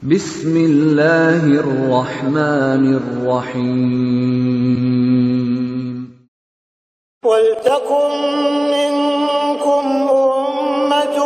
Bismillahirrahmanirrahim. وَلْتَكُنْ مِنْكُمْ أُمَّةٌ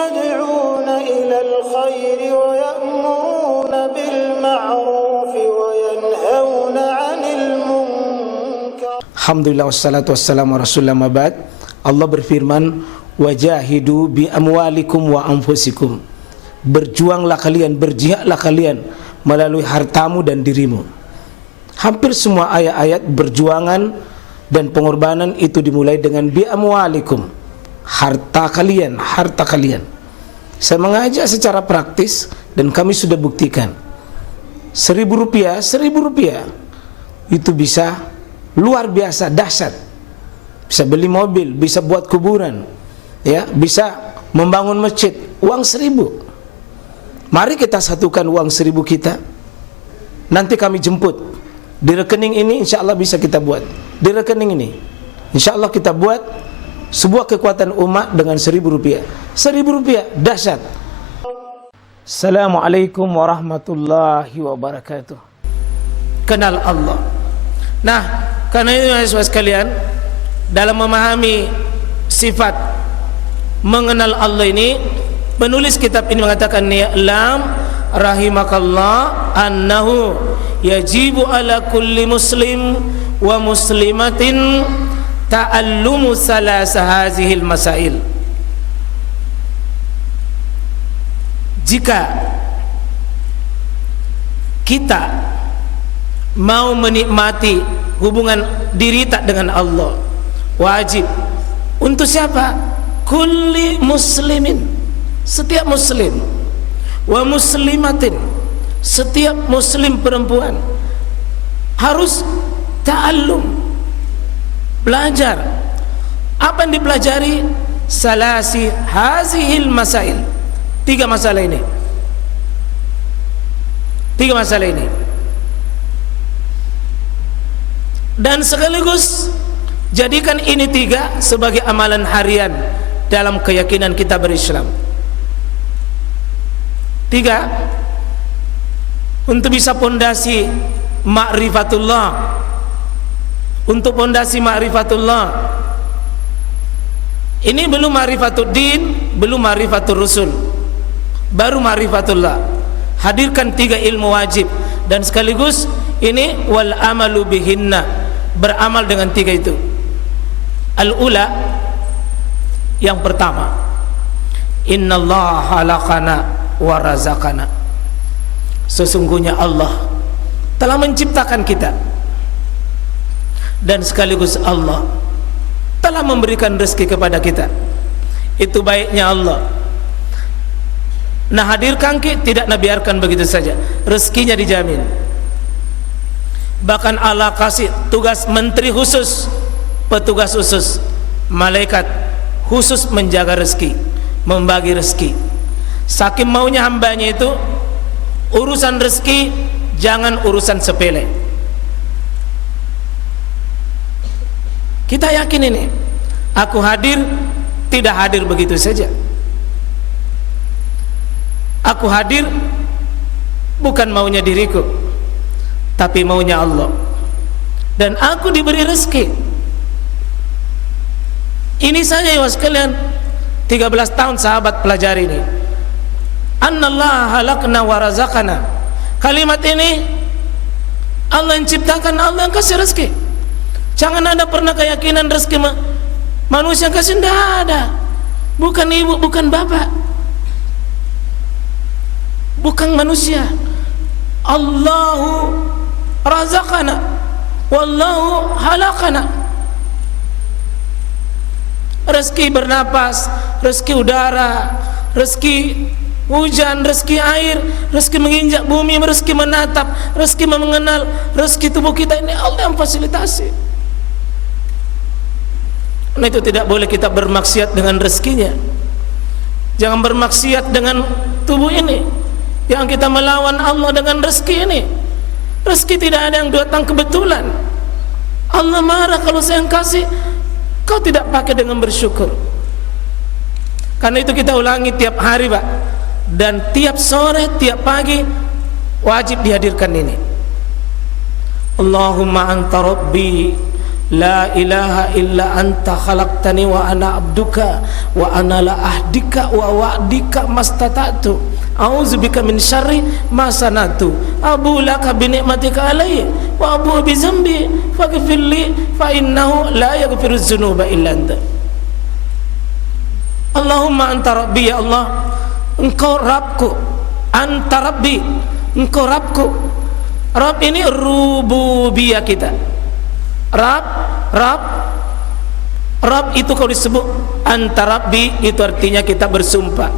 يَدْعُونَ إِلَى الْخَيْرِ وَيَأْمُرُونَ بِالْمَعْرُوفِ وَيَنْهَوْنَ عَنِ الْمُنْكَرِ. Alhamdulillah wassalatu wassalamu ala rasulillah mabad. Allah berfirman, wajahidu bi amwalikum wa anfusikum. Berjuanglah kalian, berjihadlah kalian melalui hartamu dan dirimu. Hampir semua ayat-ayat berjuangan dan pengorbanan itu dimulai dengan bi amwalikum, harta kalian, harta kalian. Saya mengajak secara praktis dan kami sudah buktikan. Rp1.000 itu bisa luar biasa dahsyat. Bisa beli mobil, bisa buat kuburan, ya, bisa membangun masjid. Uang 1.000. Mari kita satukan uang 1.000 kita. Nanti kami jemput di rekening ini, insya Allah bisa kita buat. Di rekening ini insya Allah kita buat sebuah kekuatan umat dengan Rp1.000. Rp1.000 dahsyat. Assalamualaikum warahmatullahi wabarakatuh. Kenal Allah. Nah, karena itu saudara sekalian, dalam memahami sifat mengenal Allah ini, penulis kitab ini mengatakan, "Ya'lam rahimakallah annahu yajibu ala kulli muslim wa muslimatin ta'allumu salasa hazihil masail." Jika kita mau menikmati hubungan diri tak dengan Allah, wajib untuk siapa? Kulli muslimin, setiap muslim, wa muslimatin, setiap muslim perempuan harus ta'allum, belajar. Apa yang dipelajari? Salasi hazihil masail. 3 masalah ini. 3 masalah ini. Dan sekaligus jadikan ini 3 sebagai amalan harian dalam keyakinan kita berislam. 3 untuk bisa pondasi ma'rifatullah. Untuk pondasi ma'rifatullah ini belum ma'rifatud din, belum ma'rifatul rusul, baru ma'rifatullah. Hadirkan 3 ilmu wajib dan sekaligus ini wal amalu bihinna, beramal dengan 3 itu. Al-ula, yang pertama, innallaha khalaqana wa razaqana. Sesungguhnya Allah telah menciptakan kita dan sekaligus Allah telah memberikan rezeki kepada kita. Itu baiknya Allah. Nah, hadirkan kita tidak nabiarkan begitu saja, rezekinya dijamin. Bahkan Allah kasih tugas menteri khusus, petugas khusus, malaikat khusus menjaga rezeki, membagi rezeki. Saking maunya hambanya itu, urusan rezeki jangan urusan sepele. Kita yakin ini, aku hadir tidak hadir begitu saja. Aku hadir bukan maunya diriku, tapi maunya Allah. Dan aku diberi rezeki. Ini saja ya sekalian, 13 tahun sahabat pelajari ini. Annallaha halaqna wa razaqana. Kalimat ini Allah yang ciptakan, Allah yang kasih rezeki. Jangan ada pernah keyakinan rezeki manusia yang kasih, tidak ada. Bukan ibu, bukan bapak, bukan manusia. Allahu razaqana wallahu halaqana. Rezeki bernapas, rezeki udara, rezeki hujan, rezeki air, rezeki menginjak bumi, rezeki menatap, rezeki mengenal, rezeki tubuh kita ini Allah yang fasilitasi. Nah, itu tidak boleh kita bermaksiat dengan rezekinya. Jangan bermaksiat dengan tubuh ini. Yang kita melawan Allah dengan rezeki ini. Rezeki tidak ada yang datang kebetulan. Allah marah kalau saya yang kasih, kau tidak pakai dengan bersyukur. Karena itu kita ulangi tiap hari, Pak. dan tiap sore, tiap pagi wajib dihadirkan ini. Allahumma anta rabbi la ilaha illa anta khalaqtani wa ana abduka wa ana la ahdika wa wa'dika mastata'tu a'udzubika min syarri ma sanatu abu laka bi ni'matika alayya wa abu bi zambi faghfirli fa innahu la yaghfiru dzunuba illa anta. Allahumma anta rabbi, ya Allah, engkau Rabbku, anta rabbi, engkau Rabbku. Rabb ini rububiyah kita. Rabb itu kalau disebut anta rabbi, itu artinya kita bersumpah,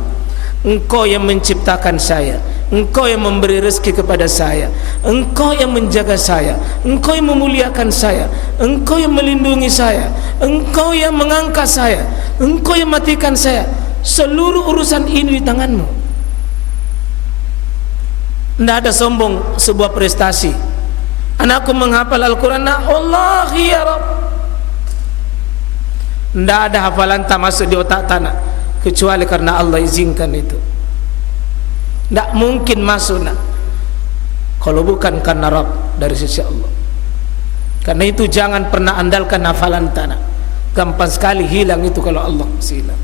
engkau yang menciptakan saya, engkau yang memberi rezeki kepada saya, engkau yang menjaga saya, engkau yang memuliakan saya, engkau yang melindungi saya, engkau yang mengangkat saya, engkau yang matikan saya. Seluruh urusan ini di tanganmu. Tidak ada sombong sebuah prestasi. Anakku menghafal Al-Quran, Allah ya Rabb. Tidak ada hafalan tak masuk di otak tanah kecuali karena Allah izinkan itu. Tidak mungkin masuk kalau bukan karena Rabb, dari sisi Allah. Karena itu jangan pernah andalkan hafalan tanah, gampang sekali hilang itu kalau Allah silam.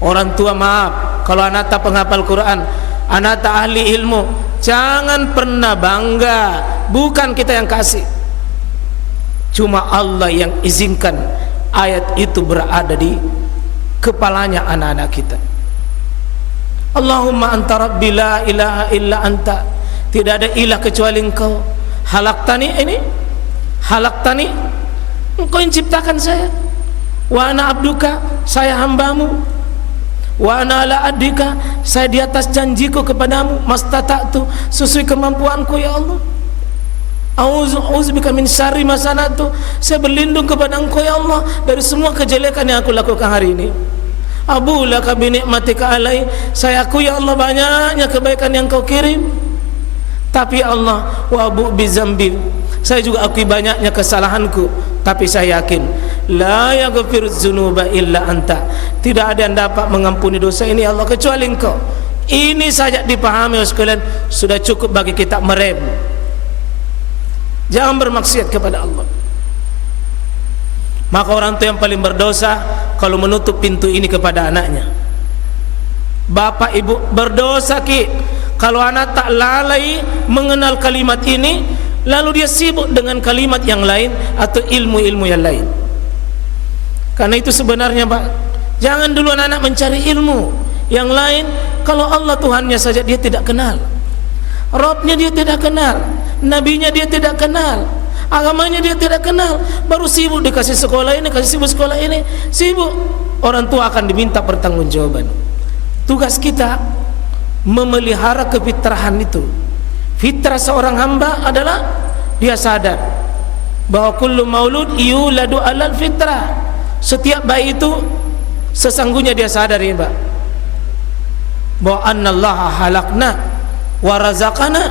Orang tua maaf, kalau anak tak penghafal Quran, anak tak ahli ilmu, jangan pernah bangga. Bukan kita yang kasih, cuma Allah yang izinkan ayat itu berada di kepalanya anak-anak kita. Allahumma anta rabbi la ilaha illa anta, tidak ada ilah kecuali engkau. Halaktani, ini halaktani, engkau yang ciptakan saya. Wa ana abduka, saya hambamu. Wa ana ala adika, saya di atas janjiku kepadamu. Mastata'tu, sesuai kemampuanku ya Allah. A'udzubika min syarri ma sana'tu, saya berlindung kepada engkau ya Allah dari semua kejelekan yang aku lakukan hari ini. Abu laka bi ni'matika alai, saya akui ya Allah banyaknya kebaikan yang kau kirim. Tapi ya Allah, wa abu bi zambi, saya juga akui banyaknya kesalahanku. Tapi saya yakin la yaghfiru dzunuba illa anta, tidak ada yang dapat mengampuni dosa ini ya Allah kecuali engkau. Ini saja dipahami oleh sekalian, sudah cukup bagi kita merem. Jangan bermaksiat kepada Allah. Maka orang tua yang paling berdosa kalau menutup pintu ini kepada anaknya. Bapak ibu berdosa kalau anak tak lalai mengenal kalimat ini, lalu dia sibuk dengan kalimat yang lain atau ilmu-ilmu yang lain. Karena itu sebenarnya Pak, jangan dulu anak-anak mencari ilmu yang lain kalau Allah Tuhannya saja dia tidak kenal, Rabbnya dia tidak kenal, Nabinya dia tidak kenal, agamanya dia tidak kenal, baru sibuk dikasih sekolah ini, kasih sibuk sekolah ini, sibuk. Orang tua akan diminta pertanggungjawaban. Tugas kita memelihara kefitrahan itu. Fitrah seorang hamba adalah dia sadar bahwa kullu maulud yuladu alal fitrah. Setiap bayi itu sesungguhnya dia sadar ya Pak, bahwa annallaha halakna wa razaqana,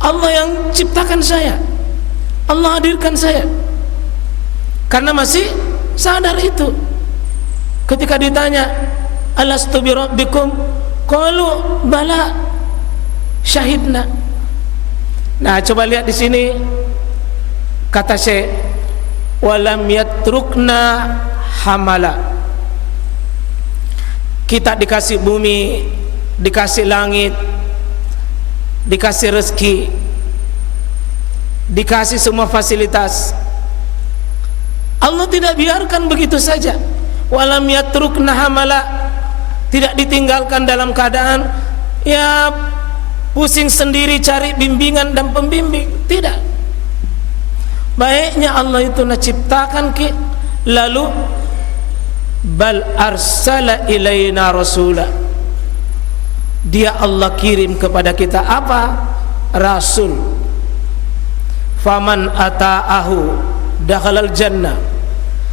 Allah yang ciptakan saya, Allah hadirkan saya. Karena masih sadar itu. Ketika ditanya alastu bi rabbikum, qalu bala syahidna. Nah, coba lihat di sini kata Syekh, walam yatrukna hamala. Kita dikasih bumi, dikasih langit, dikasih rezeki, dikasih semua fasilitas. Allah tidak biarkan begitu saja. Walam yatrukna hamala, tidak ditinggalkan dalam keadaan ya pusing sendiri cari bimbingan dan pembimbing. Tidak. Baiknya Allah itu menciptakan lalu bal arsala ilaina rasula, dia Allah kirim kepada kita apa? Rasul. Faman ata'ahu dakhalal jannah,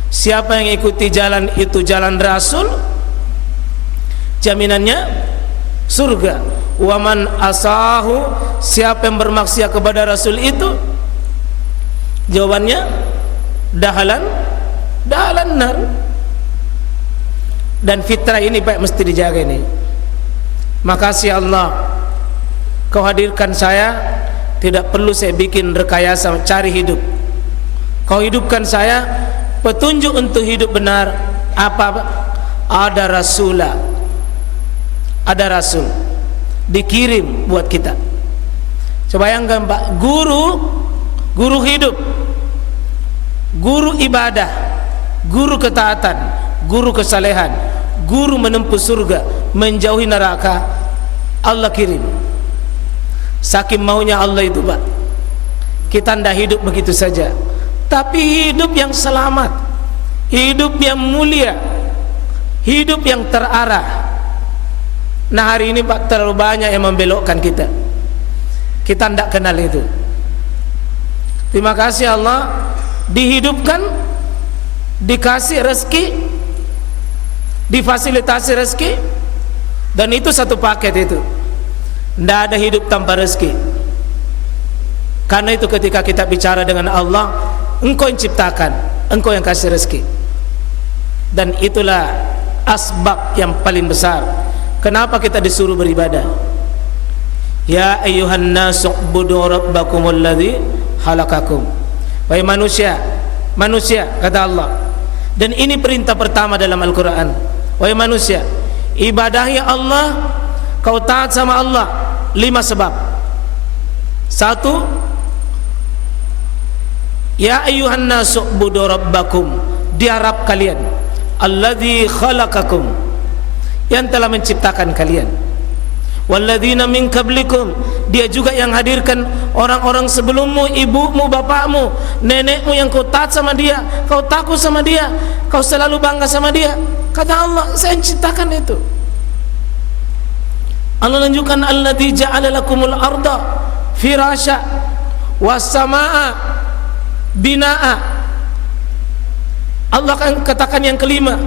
siapa yang ikuti jalan itu, jalan Rasul, jaminannya surga. Waman asahu, siapa yang bermaksiat kepada Rasul itu, jawabannya dahalan nar. Dan fitrah ini baik mesti dijaga ini. Makasih Allah, Kau hadirkan saya, tidak perlu saya bikin rekayasa cari hidup. Kau hidupkan saya, petunjuk untuk hidup benar apa? Ada rasulah, ada rasul dikirim buat kita. Coba bayangkan Pak, guru hidup, guru ibadah, guru ketaatan, guru kesalehan, guru menempuh surga, menjauhi neraka, Allah kirim. Saking maunya Allah itu Pak, kita tidak hidup begitu saja, tapi hidup yang selamat, hidup yang mulia, hidup yang terarah. Nah hari ini Pak, terlalu banyak yang membelokkan kita. Kita tidak kenal itu. Terima kasih Allah, dihidupkan, dikasih rezeki, difasilitasi rezeki, dan itu satu paket itu. Tidak ada hidup tanpa rezeki. Karena itu ketika kita bicara dengan Allah, Engkau yang ciptakan, Engkau yang kasih rezeki. Dan itulah asbab yang paling besar kenapa kita disuruh beribadah. Ya ayyuhan nasu ubudu rabbakumul ladzi khalaqakum. Wahai manusia, kata Allah. Dan ini perintah pertama dalam Al-Quran. Wahai manusia, ibadahi Allah, kau taat sama Allah. 5 sebab. 1, ya ayyuhan nasu ubudu rabbakum, diharap kalian, alladzi khalaqakum, yang telah menciptakan kalian, walladzina min qablikum, dia juga yang hadirkan orang-orang sebelummu, ibumu, bapakmu, nenekmu yang kau taat sama dia, kau takut sama dia, kau selalu bangga sama dia. Kata Allah, saya menciptakan itu. Allah lanjutkan, alladzi ja'ala lakumul arda firasya was samaa binaa. Allah akan katakan yang kelima,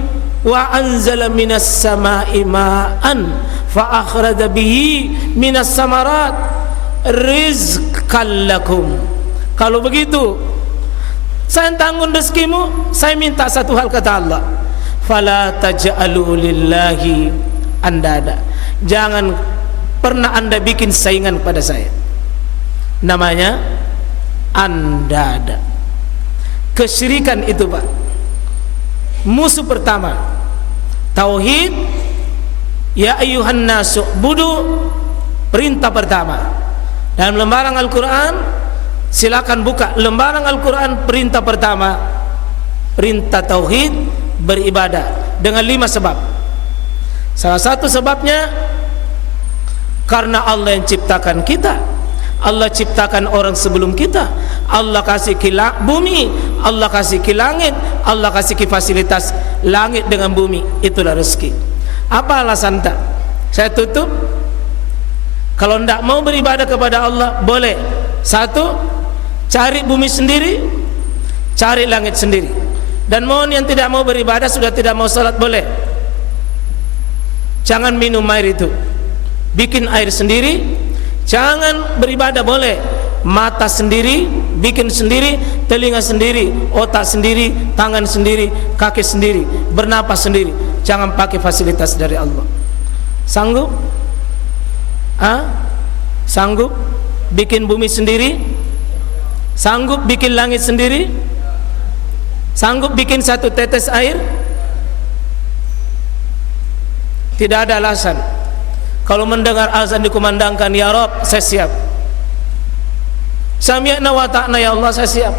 wa anzala minas samai ma'an fa akhraja bihi minas samarat rizqan lakum. Kalau begitu, saya tanggung rezekimu, saya minta satu hal, kata Allah, fala taj'alu lillahi andada, jangan pernah anda bikin saingan pada saya. Namanya andada, kesyirikan itu Pak, musuh pertama. Tauhid, ya ayyuhan nasu budu, perintah pertama. Dalam lembaran Al-Quran, silakan buka lembaran Al-Quran, perintah pertama, perintah tauhid, beribadah dengan 5 sebab. Salah satu sebabnya karena Allah yang ciptakan kita. Allah ciptakan orang sebelum kita. Allah kasih bumi, Allah kasih langit, Allah kasih fasilitas langit dengan bumi. Itulah rezeki. Apa alasan tak? Saya tutup. Kalau tidak mau beribadah kepada Allah, boleh. 1, cari bumi sendiri, cari langit sendiri. Dan mohon yang tidak mau beribadah, sudah tidak mau salat, boleh. Jangan minum air itu, bikin air sendiri. Jangan beribadah, boleh. Mata sendiri, bikin sendiri. Telinga sendiri, otak sendiri, tangan sendiri, kaki sendiri, bernapas sendiri. Jangan pakai fasilitas dari Allah. Sanggup? Sanggup bikin bumi sendiri? Sanggup bikin langit sendiri? Sanggup bikin 1 tetes air? Tidak ada alasan. Kalau mendengar azan dikumandangkan, ya Rabb, saya siap. Sami'na wa ta'na, ya Allah, saya siap.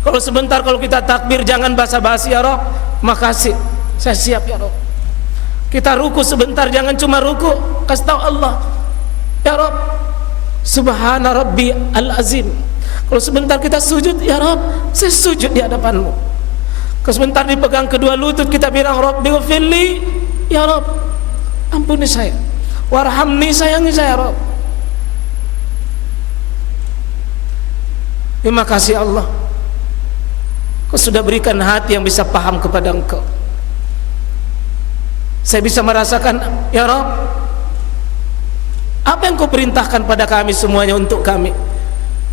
Kalau sebentar kalau kita takbir, jangan basa-basi, ya Rabb, makasih, saya siap, ya Rabb. Kita ruku sebentar, jangan cuma ruku, kasih tahu Allah, ya Rabb, subhana rabbi al-azim. Kalau sebentar kita sujud, ya Rabb, saya sujud di hadapanmu. Kalau sebentar dipegang kedua lutut, kita bilang, Rabbi ghfirli, ya Rabb, ampuni saya, warhamni, sayangi saya, Rabb. Terima kasih Allah, Kau sudah berikan hati yang bisa paham kepada Engkau. Saya bisa merasakan, ya Rabb, apa yang Kau perintahkan pada kami semuanya untuk kami,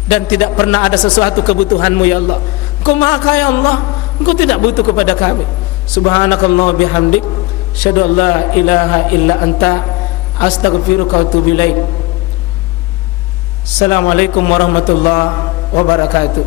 dan tidak pernah ada sesuatu kebutuhanmu, ya Allah. Engkau Maha Kaya, Allah, Engkau tidak butuh kepada kami. Subhanakallah bihamdik, syadu an la ilaha illa anta, astaghfiruka wa atubu ilaik. Assalamualaikum warahmatullahi wabarakatuh.